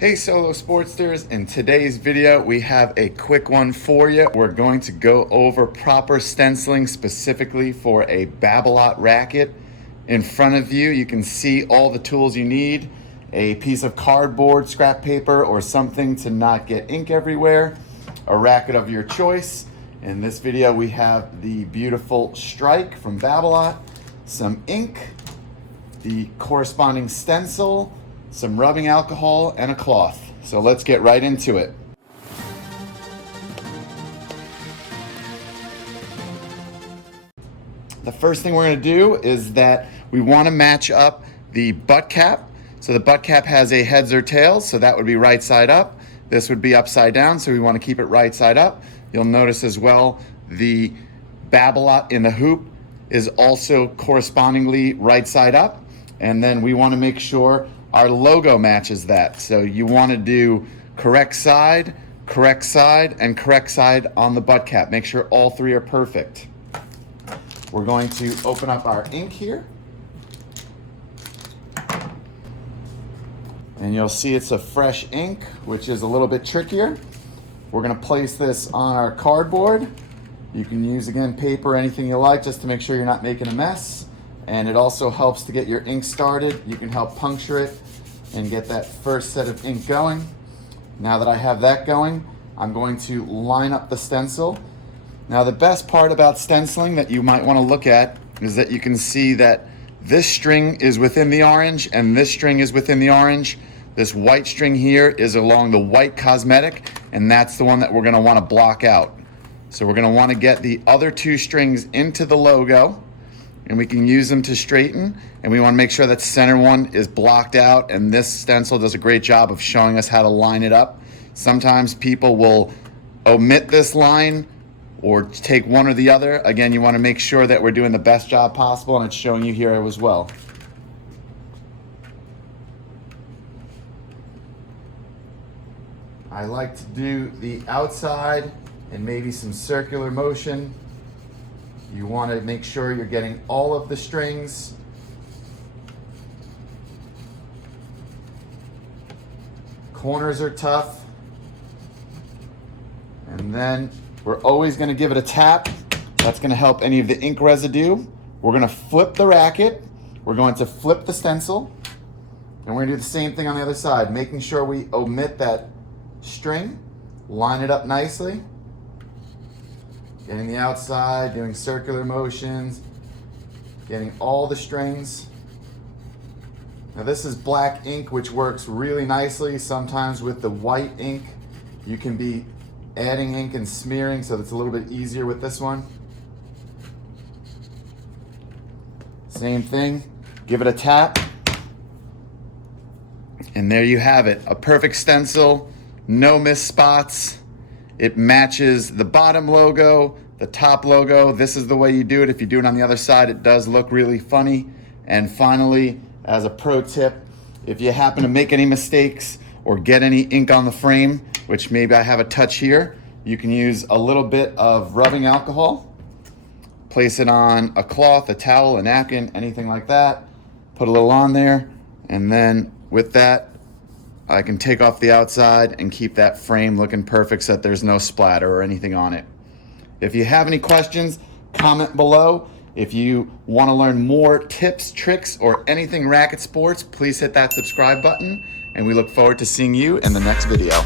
Hey Solo Sportsters, in today's video we have a quick one for you. We're going to go over proper stenciling specifically for a Babolat racket. In front of you, you can see all the tools you need, a piece of cardboard, scrap paper, or something to not get ink everywhere, a racket of your choice. In this video we have the beautiful Strike from Babolat, some ink, the corresponding stencil, some rubbing alcohol, and a cloth. So let's get right into it. The first thing we're going to do is that we want to match up the butt cap. So the butt cap has a heads or tails, so that would be right side up. This would be upside down, so we want to keep it right side up. You'll notice as well the Babolat in the hoop is also correspondingly right side up. And then we want to make sure our logo matches that. So you want to do correct side, and correct side on the butt cap. Make sure all three are perfect. We're going to open up our ink here. And you'll see it's a fresh ink, which is a little bit trickier. We're going to place this on our cardboard. You can use, again, paper, anything you like, just to make sure you're not making a mess. And it also helps to get your ink started. You can help puncture it and get that first set of ink going. Now that I have that going, I'm going to line up the stencil. Now the best part about stenciling that you might want to look at is that you can see that this string is within the orange and this string is within the orange. This white string here is along the white cosmetic, and that's the one that we're going to want to block out. So we're going to want to get the other two strings into the logo, and we can use them to straighten, and we want to make sure that center one is blocked out, and this stencil does a great job of showing us how to line it up. Sometimes people will omit this line or take one or the other. Again, you want to make sure that we're doing the best job possible, and it's showing you here as well. I like to do the outside and maybe some circular motion. You want to make sure you're getting all of the strings. Corners are tough. And then we're always going to give it a tap. That's going to help any of the ink residue. We're going to flip the racket. We're going to flip the stencil. And we're going to do the same thing on the other side, making sure we omit that string, line it up nicely. Getting the outside, doing circular motions, getting all the strings. Now this is black ink, which works really nicely. Sometimes with the white ink, you can be adding ink and smearing, so it's a little bit easier with this one. Same thing, give it a tap. And there you have it, a perfect stencil, no missed spots. It matches the bottom logo, the top logo. This is the way you do it. If you do it on the other side, it does look really funny. And finally, as a pro tip, if you happen to make any mistakes or get any ink on the frame, which maybe I have a touch here, you can use a little bit of rubbing alcohol, place it on a cloth, a towel, a napkin, anything like that, put a little on there, and then with that, I can take off the outside and keep that frame looking perfect so that there's no splatter or anything on it. If you have any questions, comment below. If you want to learn more tips, tricks, or anything racket sports, please hit that subscribe button, and we look forward to seeing you in the next video.